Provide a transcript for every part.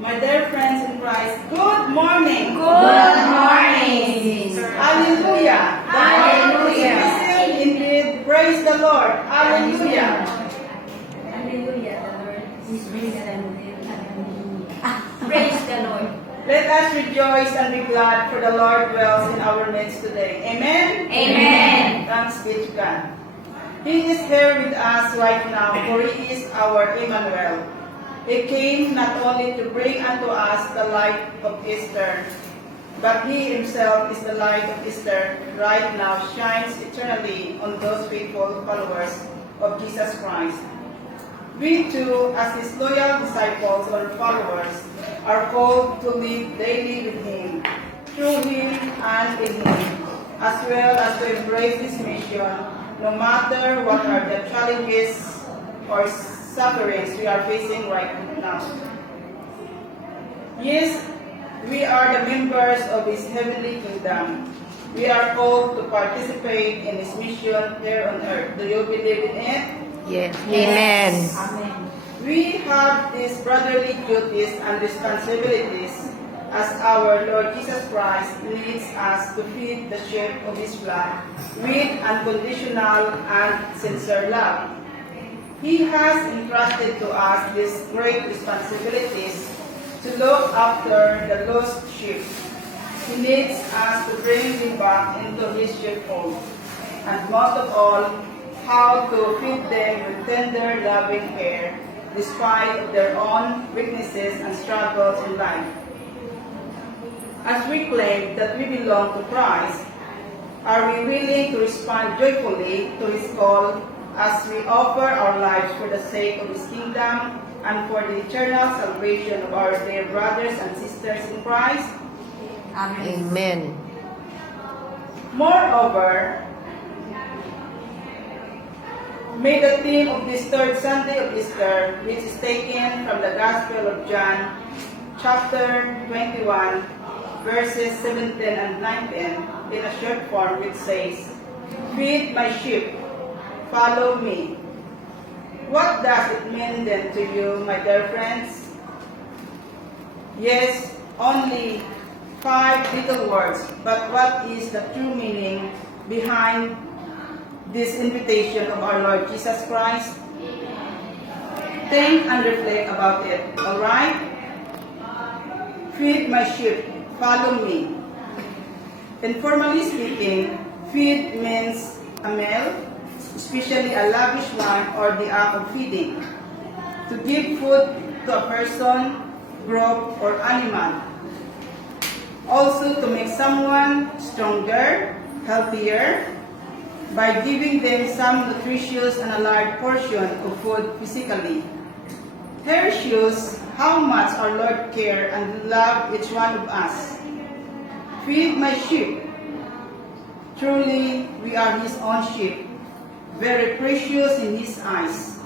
My dear friends in Christ, good morning. Good morning. Hallelujah. Hallelujah. Indeed, praise the Lord. Hallelujah. Hallelujah. The Lord is risen and lives. Hallelujah. Praise the Lord. Let us rejoice and be glad, for the Lord dwells in our midst today. Amen? Amen. Thanks be to God. He is here with us right now, for He is our Emmanuel. He came not only to bring unto us the light of Easter, but He Himself is the light of Easter, right now shines eternally on those faithful followers of Jesus Christ. We too, as His loyal disciples or followers, are called to live daily with Him, through Him and in Him, as well as to embrace this mission, no matter what are the challenges or sufferings we are facing right now. Yes, we are the members of His heavenly kingdom. We are called to participate in His mission here on earth. Do you believe in it? Yes. Amen. Amen. We have these brotherly duties and responsibilities as our Lord Jesus Christ leads us to feed the sheep of His flock with unconditional and sincere love. He has entrusted to us these great responsibilities to look after the lost sheep. He needs us to bring them back into His sheepfold, and most of all, how to feed them with tender, loving care, despite of their own weaknesses and struggles in life. As we claim that we belong to Christ, are we willing to respond joyfully to His call as we offer our lives for the sake of His kingdom and for the eternal salvation of our dear brothers and sisters in Christ? Amen. Moreover, may the theme of this third Sunday of Easter, which is taken from the Gospel of John, chapter 21, verses 17 and 19, in a short form which says, "Feed my sheep, follow me." What does it mean then to you, my dear friends? Yes, only 5 little words, but what is the true meaning behind this invitation of our Lord Jesus Christ? Think and reflect about it, alright? Feed my sheep, follow me. Informally speaking, feed means a meal, especially a lavish one, or the act of feeding. To give food to a person, group, or animal. Also to make someone stronger, healthier, by giving them some nutritious and a large portion of food physically. Here shows how much our Lord cares and loves each one of us. Feed my sheep. Truly, we are His own sheep, very precious in His eyes.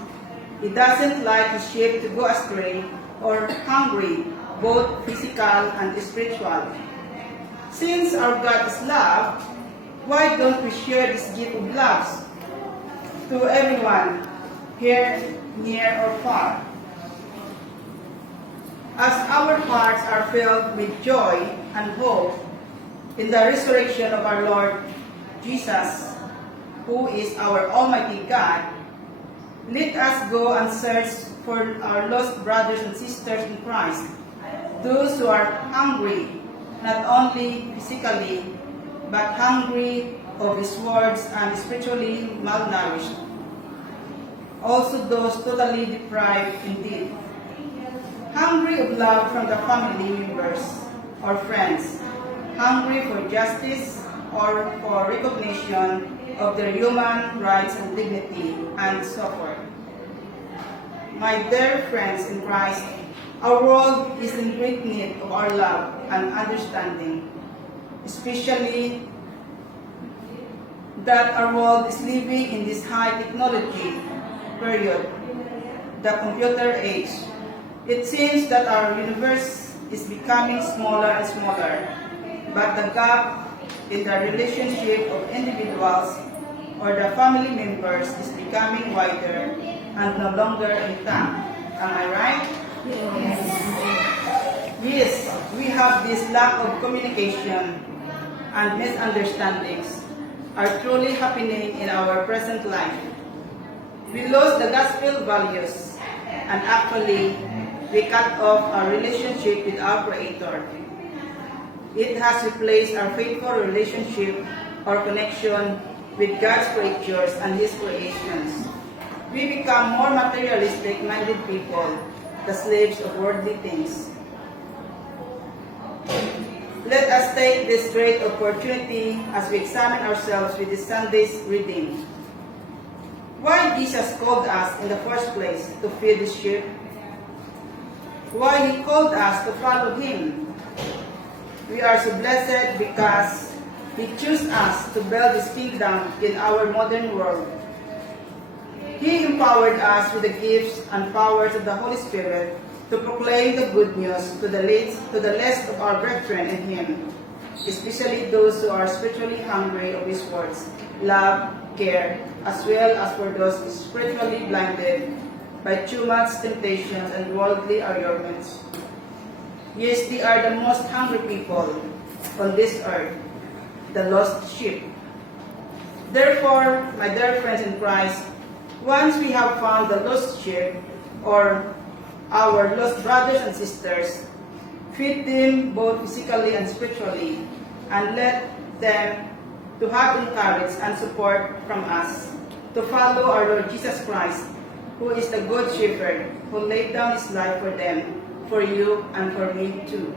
He doesn't like His sheep to go astray or hungry, both physical and spiritual. Since our God is love, why don't we share this gift of love to everyone, here, near, or far? As our hearts are filled with joy and hope in the resurrection of our Lord Jesus, who is our Almighty God, let us go and search for our lost brothers and sisters in Christ, those who are hungry, not only physically, but hungry of His words and spiritually malnourished. Also those totally deprived indeed. Hungry of love from the family members or friends. Hungry for justice or for recognition of their human rights and dignity, and so forth. My dear friends in Christ, our world is in great need of our love and understanding, especially that our world is living in this high technology period, the computer age. It seems that our universe is becoming smaller and smaller, but the gap in the relationship of individuals or the family members is becoming wider and no longer intact. Am I right? Yes. have this lack of communication and misunderstandings are truly happening in our present life. We lost the gospel values and actually we cut off our relationship with our Creator. It has replaced our faithful relationship or connection with God's creatures and His creations. We become more materialistic-minded people, the slaves of worldly things. Let us take this great opportunity as we examine ourselves with this Sunday's reading. Why Jesus called us in the first place to feed the sheep? Why He called us to follow Him? We are so blessed because He chose us to build His kingdom in our modern world. He empowered us with the gifts and powers of the Holy Spirit to proclaim the good news to the less of our brethren in Him, especially those who are spiritually hungry of His words, love, care, as well as for those spiritually blinded by too much temptations and worldly allurements. Yes, they are the most hungry people on this earth, the lost sheep. Therefore, my dear friends in Christ, once we have found the lost sheep, or our lost brothers and sisters, feed them both physically and spiritually, and let them to have encouragement and support from us to follow our Lord Jesus Christ, who is the good shepherd, who laid down His life for them, for you and for me too.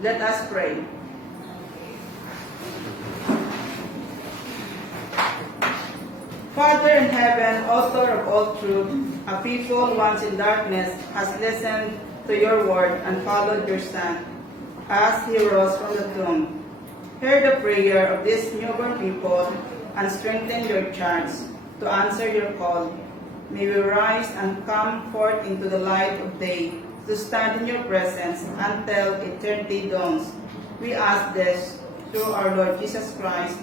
Let us pray. Father in heaven, author of all truth, a people once in darkness has listened to your word and followed your Son as He rose from the tomb. Hear the prayer of these newborn people and strengthen your church to answer your call. May we rise and come forth into the light of day to stand in your presence until eternity dawns. We ask this through our Lord Jesus Christ.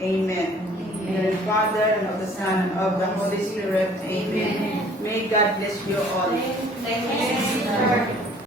Amen. In the name of the Father, and of the Son, and of the Holy Spirit. Amen. May God bless you all. Thank you, sister.